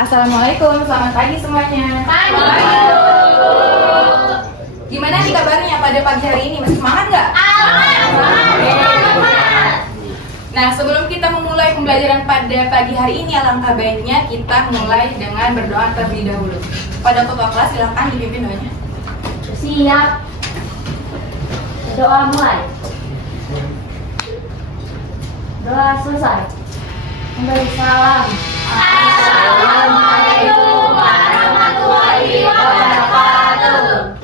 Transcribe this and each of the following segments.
Assalamualaikum, selamat pagi semuanya. Pagi. Gimana nih kabarnya pada pagi hari ini? Masih semangat nggak? Nah, sebelum kita memulai pembelajaran pada pagi hari ini, alangkah baiknya kita mulai dengan berdoa terlebih dahulu. Pada ketua kelas silakan dipimpin doanya. Siap. Doa mulai. Doa selesai. Kembali salam. Assalamualaikum warahmatullahi wabarakatuh.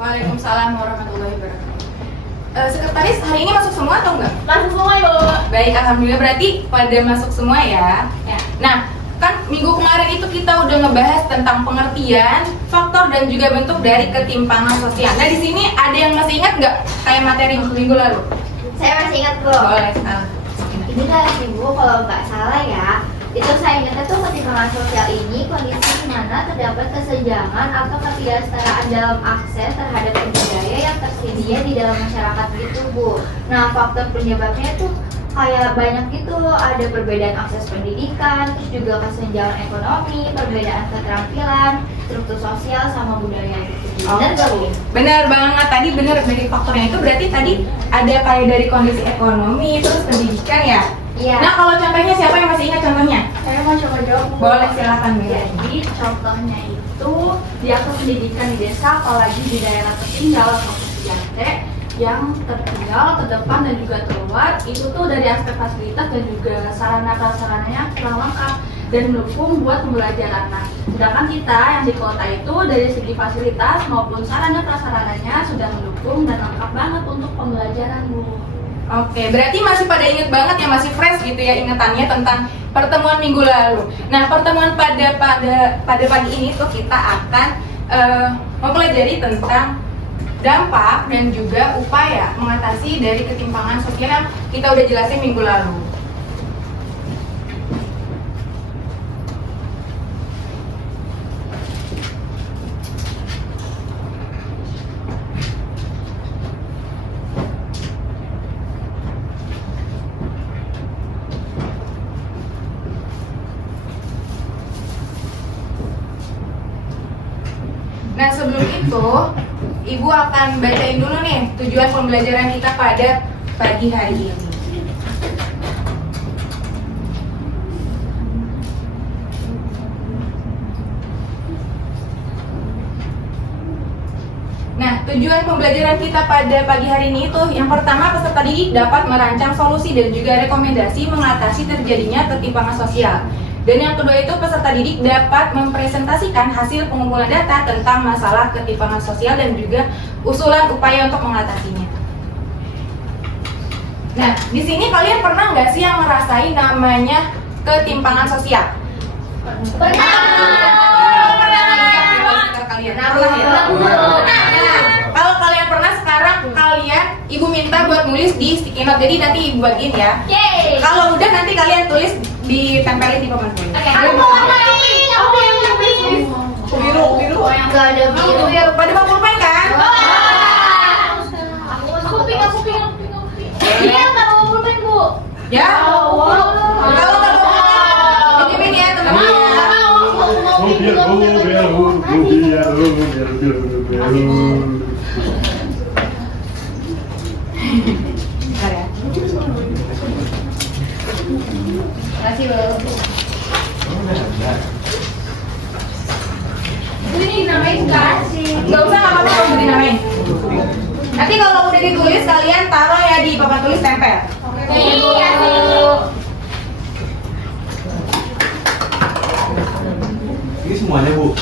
Waalaikumsalam warahmatullahi wabarakatuh. Sekretaris, hari ini masuk semua atau enggak? Masuk semua, Ibu. Baik, alhamdulillah berarti pada masuk semua ya. Nah, kan minggu kemarin itu kita udah ngebahas tentang pengertian, faktor dan juga bentuk dari ketimpangan sosial. Nah, di sini ada yang masih ingat nggak kayak materi minggu lalu? Saya masih ingat, Bu. Boleh. Ini kan Ibu, kalau nggak salah ya, itu saya ingatnya tuh ketimpangan sosial ini kondisi di mana terdapat kesenjangan atau ketidaksetaraan dalam akses terhadap sumber daya yang tersedia di dalam masyarakat gitu, Bu. Nah, faktor penyebabnya tuh kayak banyak gitu, ada perbedaan akses pendidikan, terus juga kesenjangan ekonomi, perbedaan keterampilan, struktur sosial sama budaya gitu. Benar nggak, Bu? Benar banget, tadi benar dari faktornya itu berarti tadi ada kayak dari kondisi ekonomi, terus pendidikan ya. Iya. Nah, kalau contohnya siapa yang masih ingat contohnya? Saya mau coba jawab, Bu. Boleh, silakan Bu. Jadi contohnya itu di akses pendidikan di desa, apalagi di daerah tertinggal atau terpencil yang tertinggal, terdepan dan juga terluar, itu tuh dari aspek fasilitas dan juga sarana prasarananya kurang lengkap dan mendukung buat pembelajaran. Nah, sedangkan kita yang di kota itu dari segi fasilitas maupun sarana prasarananya sudah mendukung dan lengkap banget untuk pembelajaran, Bu. Oke, berarti masih pada inget banget ya, masih fresh gitu ya ingetannya tentang pertemuan minggu lalu. Nah, pertemuan pada pagi ini tuh kita akan mempelajari tentang dampak dan juga upaya mengatasi dari ketimpangan sosial yang kita udah jelasin minggu lalu. Nah, sebelum itu Ibu akan bacain dulu nih tujuan pembelajaran kita pada pagi hari ini. Nah, tujuan pembelajaran kita pada pagi hari ini itu yang pertama, peserta didik dapat merancang solusi dan juga rekomendasi mengatasi terjadinya ketimpangan sosial. Dan yang kedua itu peserta didik dapat mempresentasikan hasil pengumpulan data tentang masalah ketimpangan sosial dan juga usulan upaya untuk mengatasinya. Nah, di sini kalian pernah nggak sih yang ngerasain namanya ketimpangan sosial? Pernah. Kalian pernah ya? Nah, kalau kalian pernah, sekarang kalian Ibu minta buat nulis di sticky note. Jadi nanti Ibu bagiin ya. Yeay. Kalau udah nanti kalian tulis ditempelin di papan tulis. Aku mau warna pink. Aku yang pink. Biru. Nggak ada biru. Pada mau pulpen kan? Aku pink. Iya, nggak mau pulpen, Bu. Ya. Kalau nggak mau pinjemin ya teman-teman. Bentar ya. Makasih, Bu. Ini dinamain kan? Nggak usah, nggak apa-apa kalau dinamain. Nanti kalau udah ditulis kalian taruh ya di papan tulis, tempel. Iya, Bu. Ini semuanya, Bu?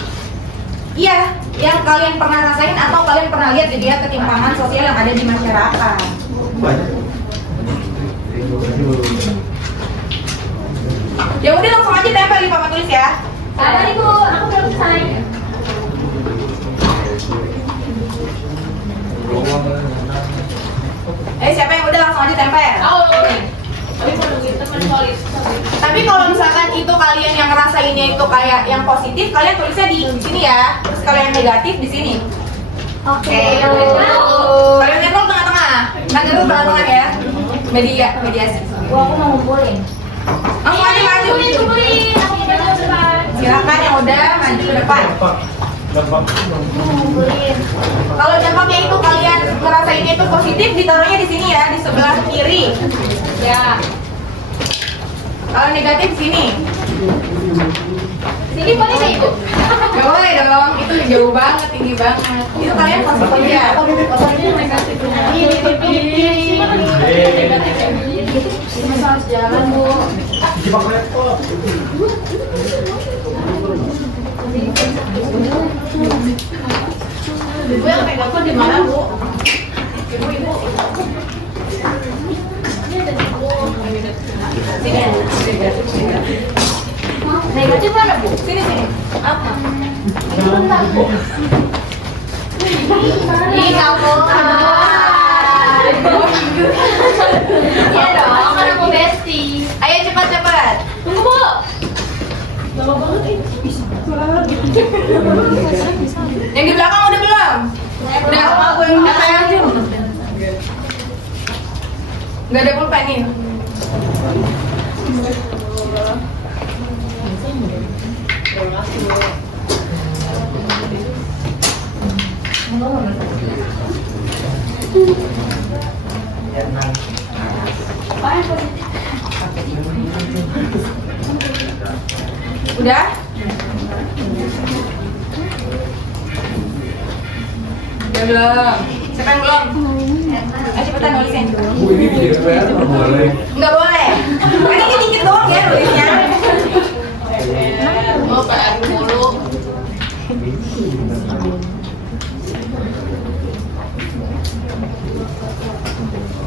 Iya, yang kalian pernah rasain atau kalian pernah lihat jadi ya ketimpangan sosial yang ada di masyarakat. Banyak. Ya udah langsung aja tempel di papan tulis ya. Sabar, Ibu. Aku belum selesai. Siapa yang udah langsung aja tempel. Tapi kalau misalkan itu kalian yang ngerasainnya itu kayak yang positif, kalian tulisnya di sini ya. Terus kalau yang negatif di sini. Oke. Kalian nyetrol tengah-tengah. Kan nyetrol tengah-tengah ya. Mediasi. Bu, aku mau ngumpulin. Langsung aja maju. Kumpulin. Aku mau depan. Silakan yang udah maju ke depan. Kalau dampaknya itu kalian ngerasainnya itu positif, ditaruhnya di sini ya, di sebelah kiri. Ya. Kalau negatif sini. Sini boleh nggak Ibu? Gak boleh dong, itu jauh banget, tinggi banget. Itu kalian positif aja. Ini negatif. Ini harus jalan Bu. Ibu yang pegang kok di mana Bu? Ibu. Negatif mana Bu? Sini. Apa? Bentar Bu. Ih, kamu. Iya dong, kan aku bestie. Ayo cepat. Tunggu Bu. Yang di belakang udah belum? Udah aku yang udah kayak aja. Gak ada pulpen nih. Udah? Udah belum? Siapa yang belum? Ayo cepetan nulisin. Bu, ini video PR nggak boleh. Nggak boleh. Ini dikit doang ya nulisnya. Oh, PR dulu.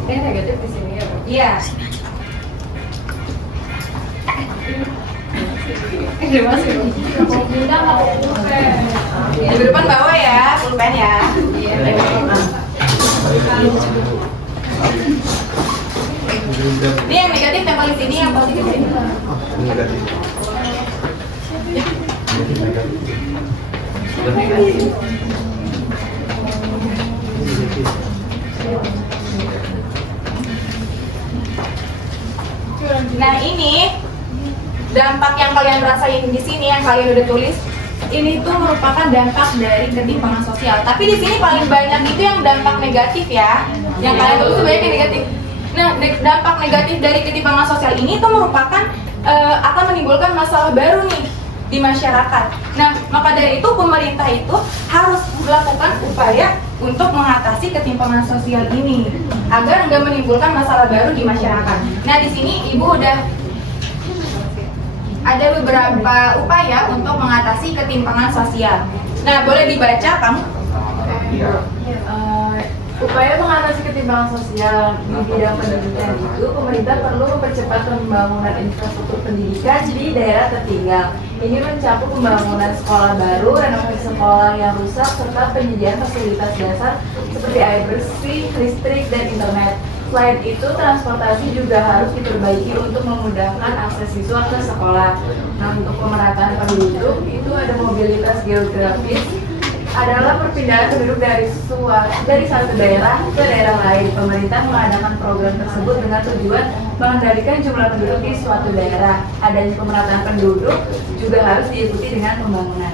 Ini negatif di sini ya, Bu? Iya. Di depan bawah ya, pulpen ya. Ini yang negatif tempel di sini, yang positif di sini. Negatif. Nah ini dampak yang kalian rasain di sini, yang kalian udah tulis, ini tuh merupakan dampak dari ketimpangan sosial. Tapi di sini paling banyak itu yang dampak negatif ya, yang kalian tulis itu banyak yang negatif. Nah dampak negatif dari ketimpangan sosial ini tuh merupakan akan menimbulkan masalah baru nih di masyarakat. Nah maka dari itu pemerintah itu harus melakukan upaya untuk mengatasi ketimpangan sosial ini agar nggak menimbulkan masalah baru di masyarakat. Nah di sini ibu udah ada beberapa upaya untuk mengatasi ketimpangan sosial. Nah boleh dibaca kamu? Upaya mengatasi ketimpangan sosial di bidang pendidikan itu, pemerintah perlu mempercepat pembangunan infrastruktur pendidikan di daerah tertinggal. Ini mencakup pembangunan sekolah baru, renovasi sekolah yang rusak, serta penyediaan fasilitas dasar seperti air bersih, listrik, dan internet. Selain itu, transportasi juga harus diperbaiki untuk memudahkan akses siswa ke sekolah. Nah, untuk pemerataan penduduk, itu ada mobilitas geografis, adalah perpindahan penduduk dari satu daerah ke daerah lain. Pemerintah mengadakan program tersebut dengan tujuan mengendalikan jumlah penduduk di suatu daerah. Adanya pemerataan penduduk juga harus diikuti dengan pembangunan.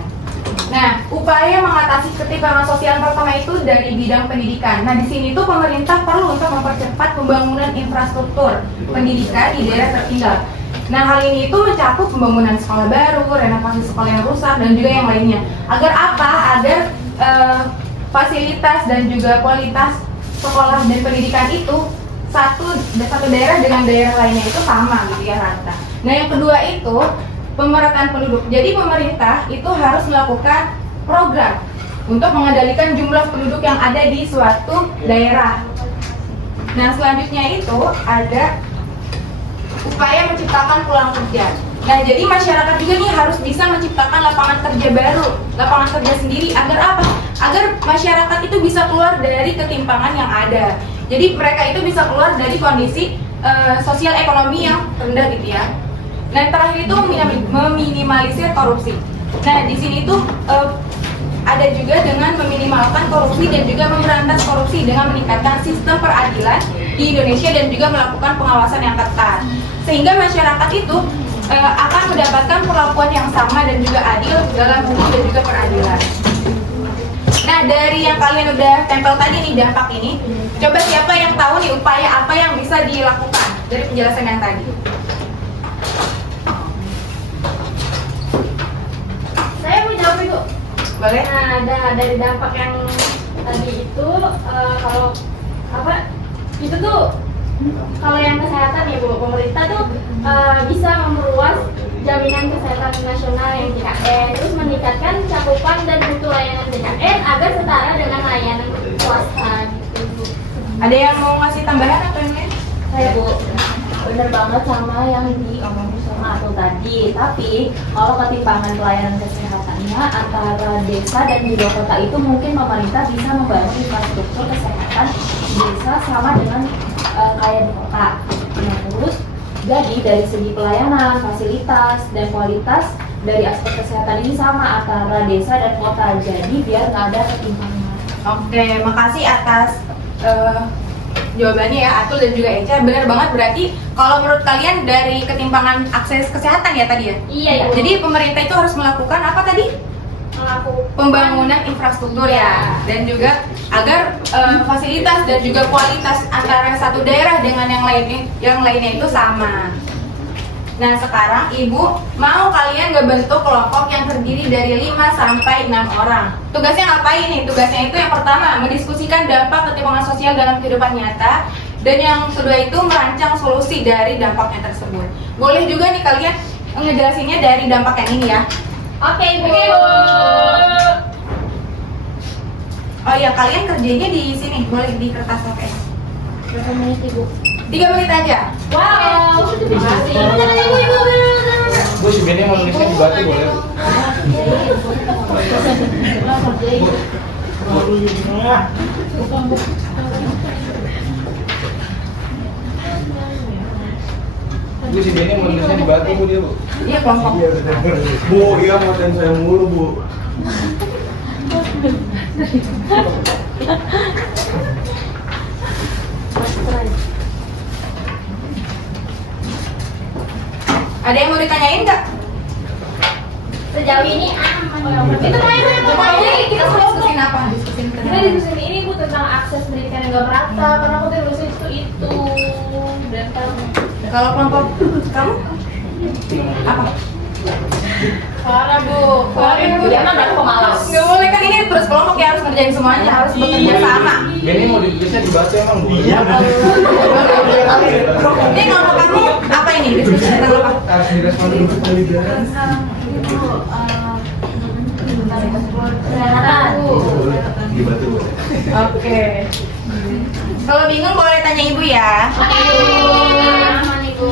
Nah, upaya mengatasi ketimpangan sosial pertama itu dari bidang pendidikan. Nah, di sini tuh pemerintah perlu untuk mempercepat pembangunan infrastruktur pendidikan di daerah tertinggal. Nah, hal ini itu mencakup pembangunan sekolah baru, renovasi sekolah yang rusak, dan juga yang lainnya. Agar apa? Agar fasilitas dan juga kualitas sekolah dan pendidikan itu satu daerah dengan daerah lainnya itu sama gitu ya, rata. Nah, yang kedua itu pemerataan penduduk. Jadi pemerintah itu harus melakukan program untuk mengendalikan jumlah penduduk yang ada di suatu daerah. Nah, selanjutnya itu ada upaya menciptakan peluang kerja. Nah, jadi masyarakat juga nih harus bisa menciptakan lapangan kerja baru, lapangan kerja sendiri. Agar apa? Agar masyarakat itu bisa keluar dari ketimpangan yang ada. Jadi mereka itu bisa keluar dari kondisi sosial ekonomi yang rendah gitu ya. Nah, yang terakhir itu meminimalisir korupsi. Nah, di sini tuh ada juga dengan meminimalkan korupsi dan juga memberantas korupsi dengan meningkatkan sistem peradilan di Indonesia dan juga melakukan pengawasan yang ketat. Sehingga masyarakat itu akan mendapatkan perlakuan yang sama dan juga adil dalam hukum dan juga peradilan. Nah, dari yang kalian udah tempel tadi nih dampak ini, coba siapa yang tahu nih upaya apa yang bisa dilakukan dari penjelasan yang tadi? Saya mau jawab itu. Boleh? Nah, dari dampak yang tadi itu, kalau apa? Itu tuh kalau yang kesehatan ya Bu, pemerintah tuh bisa memperluas jaminan kesehatan nasional yang JKN, terus meningkatkan cakupan dan mutu layanan JKN agar setara dengan layanan swasta gitu Bu. Ada yang mau ngasih tambahan atau yang lain? Saya Bu, bener banget sama yang diomongin sama Atul tadi. Tapi kalau ketimpangan pelayanan kesehatannya antara desa dan juga kota itu mungkin pemerintah bisa membangun infrastruktur kesehatan di desa sama dengan kayak di kota. Nah, terus jadi dari segi pelayanan, fasilitas, dan kualitas dari aspek kesehatan ini sama antara desa dan kota. Jadi biar nggak ada ketimpangan. Oke, makasih atas jawabannya ya Atul dan juga Eca. Benar banget, berarti kalau menurut kalian dari ketimpangan akses kesehatan ya tadi ya? Iya ya. Jadi pemerintah itu harus melakukan apa tadi? Pembangunan infrastruktur ya, dan juga agar fasilitas dan juga kualitas antara satu daerah dengan yang lainnya itu sama. Nah, sekarang Ibu mau kalian ngebentuk kelompok yang terdiri dari 5 sampai 6 orang. Tugasnya ngapain nih? Tugasnya itu yang pertama, mendiskusikan dampak ketimpangan sosial dalam kehidupan nyata, dan yang kedua itu merancang solusi dari dampaknya tersebut. Boleh juga nih kalian ngejelasinnya dari dampak yang ini ya. Oke Bu. Oh iya, kalian kerjanya di sini, boleh di kertas OKS. Berapa menit Ibu? 3 menit aja. Wow. Terima kasih. Bu, si Benny mau nulisnya di batu boleh? Bu, si Benny mau nulisnya di batu Bu dia Bu. Iya, kelompok. Bu, iya ngotain saya mulu Bu. Ada yang mau ditanyain nggak? Sejauh ini aman. Itu main Kita mau diskusin apa? Diskusin Kita kenapa? diskusi ini Bu tentang akses pendidikan yang gak merata, karena aku tuh diskusi itu dan Kalau kelompok kamu? Apa? Parah Bu. dia kan udah pemalas. Nggak boleh kan, ini terus kelompok ya, harus ngerjain semuanya, harus bekerja sama. Benny mau ditulisnya di batu emang Bu? Iya. Ini kelompok kamu apa ini? Diskusi tentang apa? Harus direspon dulu kali dia. Kesehatan. Di batu boleh. Oke. Kalau bingung boleh tanya ibu ya. Aman Ibu.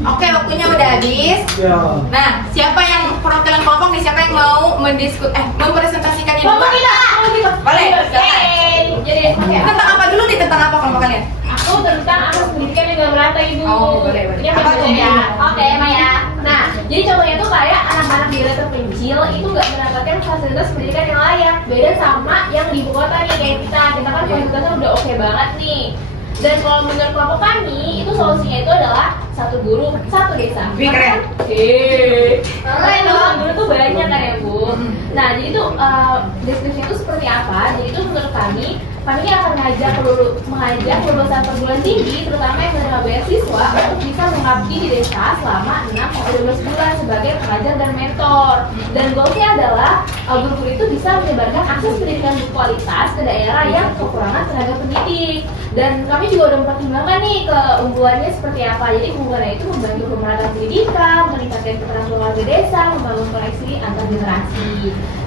Oke, waktunya udah habis. Ya. Nah, siapa yang perwakilan kelompok nih? Siapa yang mau mempresentasikannya dulu? Kelompok kita. Boleh, silakan. Jadi Tentang apa dulu nih? Tentang apa kelompok kalian? aku tentang akses pendidikan yang gak merata Ibu. Oh, boleh. Ini Apa tuh, ya? Bu? Oke, Maya. Nah, jadi contohnya tuh kayak anak-anak di daerah terpencil itu gak mendapatkan fasilitas pendidikan yang layak. Beda sama yang di ibu kota nih kayak kita. Kita kan fasilitasnya udah oke banget nih. Dan kalau menurut kelompok kami, itu solusinya itu adalah satu guru, satu desa. Wih, keren. Karena yang guru tuh banyak kan ya Bu. Nah, jadi tuh deskripsinya itu seperti apa? Jadi itu menurut kami akan mengajak lulusan perguruan tinggi, terutama yang menerima beasiswa, untuk bisa mengabdi di desa selama 6-12 bulan sebagai pengajar dan mentor. Dan goalsnya adalah guru-guru itu bisa menyebarkan akses pendidikan berkualitas ke daerah yang kekurangan tenaga pendidik. Dan kami juga udah mempertimbangkan nih keunggulannya seperti apa. Jadi keunggulannya itu membantu pemerataan pendidikan, meningkatkan keterampilan warga desa, membangun koneksi antar generasi.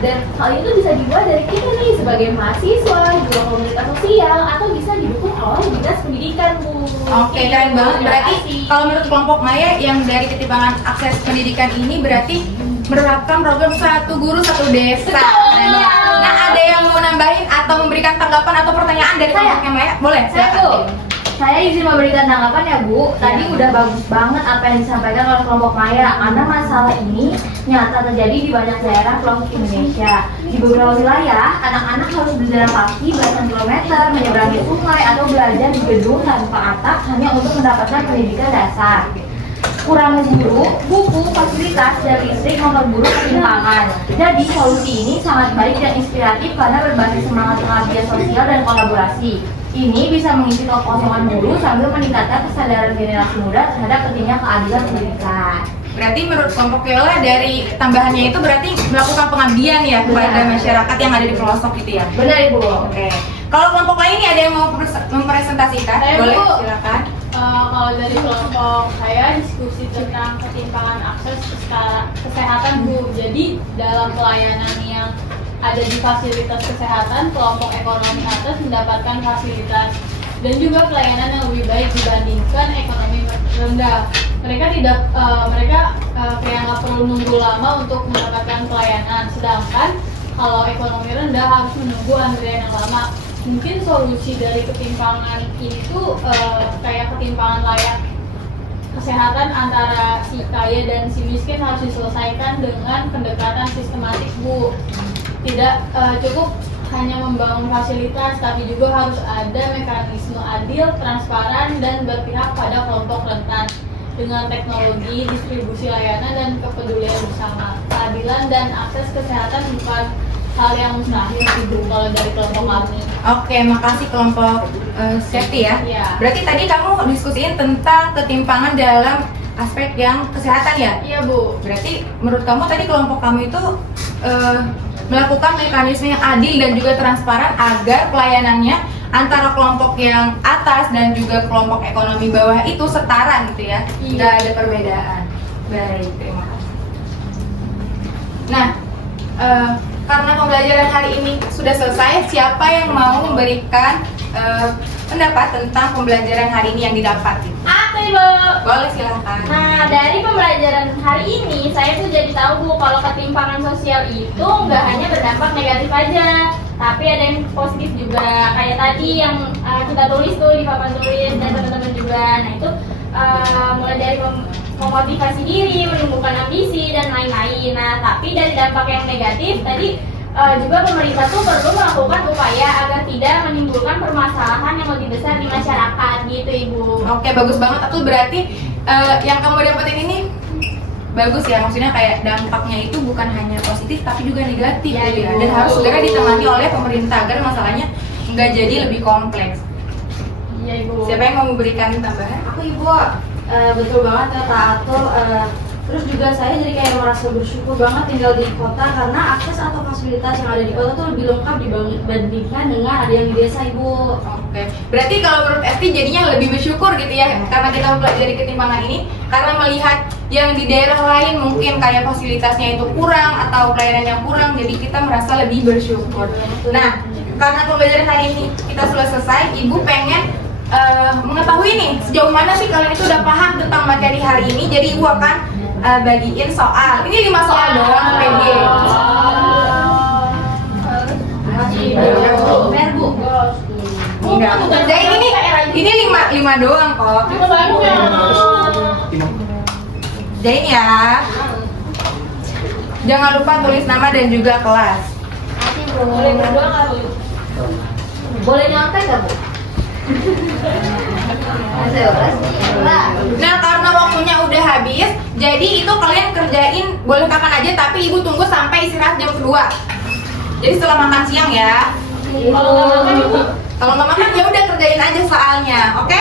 Dan hal itu bisa dibuat dari kita nih sebagai mahasiswa, juga komunitas sosial, atau bisa didukung oleh dinas pendidikan Bu. Oke, keren banget. Berarti kalau menurut kelompok Maya yang dari ketimpangan akses pendidikan ini berarti menerapkan program satu guru satu desa. Keren banget. Nah, ada yang mau nambahin atau memberikan tanggapan atau pertanyaan dari kelompoknya Maya? Boleh, Saya silakan. tuh Saya izin memberikan tanggapan ya Bu. Tadi udah bagus banget apa yang disampaikan oleh kelompok Maya. Karena masalah ini nyata terjadi di banyak daerah pelosok Indonesia. Di beberapa wilayah, anak-anak harus berjalan kaki belasan kilometer, menyeberangi sungai atau belajar di gedung tanpa atap hanya untuk mendapatkan pendidikan dasar. Kurangnya guru, buku, fasilitas, dan listrik memperburuk ketimpangan. Jadi solusi ini sangat baik dan inspiratif karena berbasis semangat pengabdian sosial dan kolaborasi. Ini bisa mengisi kekosongan guru sambil meningkatkan kesadaran generasi muda terhadap pentingnya keadilan pendidikan. Berarti menurut kelompok Viola dari tambahannya itu berarti melakukan pengabdian ya kepada Benar. masyarakat yang ada di pelosok gitu ya. Benar Ibu. Oke. Kalau kelompok lain ini ada yang mau mempresentasikan? Saya, Boleh, Bu. silakan. Kalau dari kelompok saya diskusi tentang ketimpangan akses kesehatan Bu. Jadi dalam pelayanan yang ada di fasilitas kesehatan, kelompok ekonomi atas mendapatkan fasilitas dan juga pelayanan yang lebih baik dibandingkan ekonomi rendah. Mereka kayak nggak perlu nunggu lama untuk mendapatkan pelayanan, sedangkan kalau ekonomi rendah harus menunggu antrian yang lama. Mungkin solusi dari ketimpangan ini tuh kayak ketimpangan layak kesehatan antara si kaya dan si miskin harus diselesaikan dengan pendekatan sistematik Bu. Tidak cukup hanya membangun fasilitas, tapi juga harus ada mekanisme adil, transparan, dan berpihak pada kelompok rentan dengan teknologi, distribusi layanan, dan kepedulian bersama. Keadilan dan akses kesehatan bukan hal yang mustahil Ibu kalau dari kelompok kami. Oke, makasih kelompok safety ya. Iya. Berarti tadi kamu diskusiin tentang ketimpangan dalam aspek yang kesehatan ya? Iya Bu. Berarti menurut kamu tadi kelompok kamu itu melakukan mekanisme yang adil dan juga transparan agar pelayanannya antara kelompok yang atas dan juga kelompok ekonomi bawah itu setara gitu ya? Iya. Nggak ada perbedaan. Baik, terima kasih. Nah, karena pembelajaran hari ini sudah selesai, siapa yang mau memberikan pendapat tentang pembelajaran hari ini yang didapat? Aku Ibu. Boleh, silahkan. Nah, dari pembelajaran hari ini, saya tuh jadi tahu Bu, kalau ketimpangan sosial itu nggak hanya berdampak negatif aja, tapi ada yang positif juga. Kayak tadi yang kita tulis tuh di papan tulis dan teman-teman juga. Nah itu mulai dari memotivasi diri, menumbuhkan ambisi dan lain-lain. Nah, tapi dari dampak yang negatif tadi juga pemerintah tuh perlu melakukan upaya agar tidak menimbulkan permasalahan yang lebih besar di masyarakat gitu Ibu. Oke, bagus banget. Itu berarti yang kamu dapetin ini bagus ya, maksudnya kayak dampaknya itu bukan hanya positif tapi juga negatif Ya, gitu ya. Ibu. Dan harus segera ditangani oleh pemerintah agar masalahnya nggak jadi lebih kompleks. Iya Ibu. Siapa yang mau memberikan tambahan? Aku Ibu, betul banget kata Atul. Terus juga saya jadi kayak merasa bersyukur banget tinggal di kota karena akses atau fasilitas yang ada di kota tuh lebih lengkap dibandingkan dengan ada yang di desa Ibu. Oke, berarti kalau menurut Esti jadinya lebih bersyukur gitu ya karena kita mempelajari ketimpangan ini, karena melihat yang di daerah lain mungkin kayak fasilitasnya itu kurang atau pelayanan yang kurang, jadi kita merasa lebih bersyukur. Nah, karena pembelajaran hari ini kita sudah selesai, Ibu pengen mengetahui nih sejauh mana sih kalian itu udah paham tentang materi hari ini. Jadi Ibu akan bagiin soal. Ini 5 soal doang PG. Bu. Enggak. Jadi ini 5 doang kok. Jadi ini ya. Jangan lupa tulis nama dan juga kelas. Boleh berdua nggak Bu? Boleh nyontek nggak Bu? Nah, karena waktunya udah habis, jadi itu kalian kerjain boleh kapan aja, tapi Ibu tunggu sampai istirahat jam 2. Jadi setelah makan siang ya. Kalau nggak makan Ibu? Kalau nggak makan ya udah kerjain aja soalnya, oke?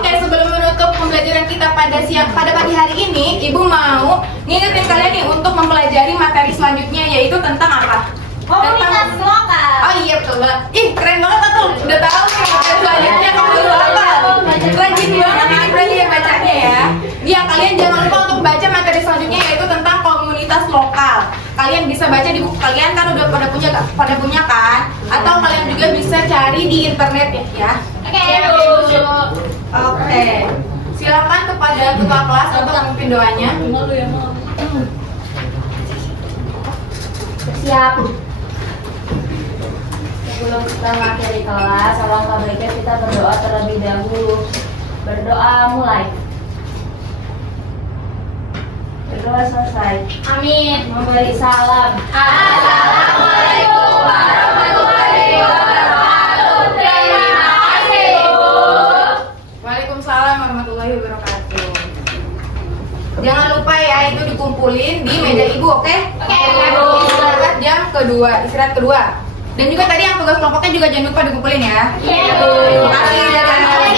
Oke, sebelum menutup pembelajaran kita pada pagi hari ini, Ibu mau ngingetin kalian nih untuk mempelajari materi selanjutnya, yaitu tentang apa? Komunitas lokal. Oh iya, betul banget. Ih, keren banget tuh. Udah tahu nih materi selanjutnya komunitas lokal. Rajin banget ini berarti ya bacanya ya. Iya, kalian jangan lupa untuk baca materi selanjutnya, yaitu tentang komunitas lokal. Kalian bisa baca di buku kalian kan udah pada punya kan? Atau kalian juga bisa cari di internet ya. Oke. Silakan kepada ketua kelas untuk memimpin doanya. Malu ya mau. Siap. Sebelum kita mengakhiri kelas, alangkah baiknya kita berdoa terlebih dahulu. Berdoa mulai. Berdoa selesai. Amin. Memberi salam. Assalamualaikum warahmatullahi wabarakatuh. Terima kasih, Bu. Waalaikumsalam warahmatullahi wabarakatuh. Jangan lupa ya itu dikumpulin di meja ibu, oke? Oke. Istirahat jam kedua, istirahat kedua. Dan juga tadi yang tugas kelompoknya juga jangan lupa dikumpulin ya. Iya. Terima kasih. Dadah.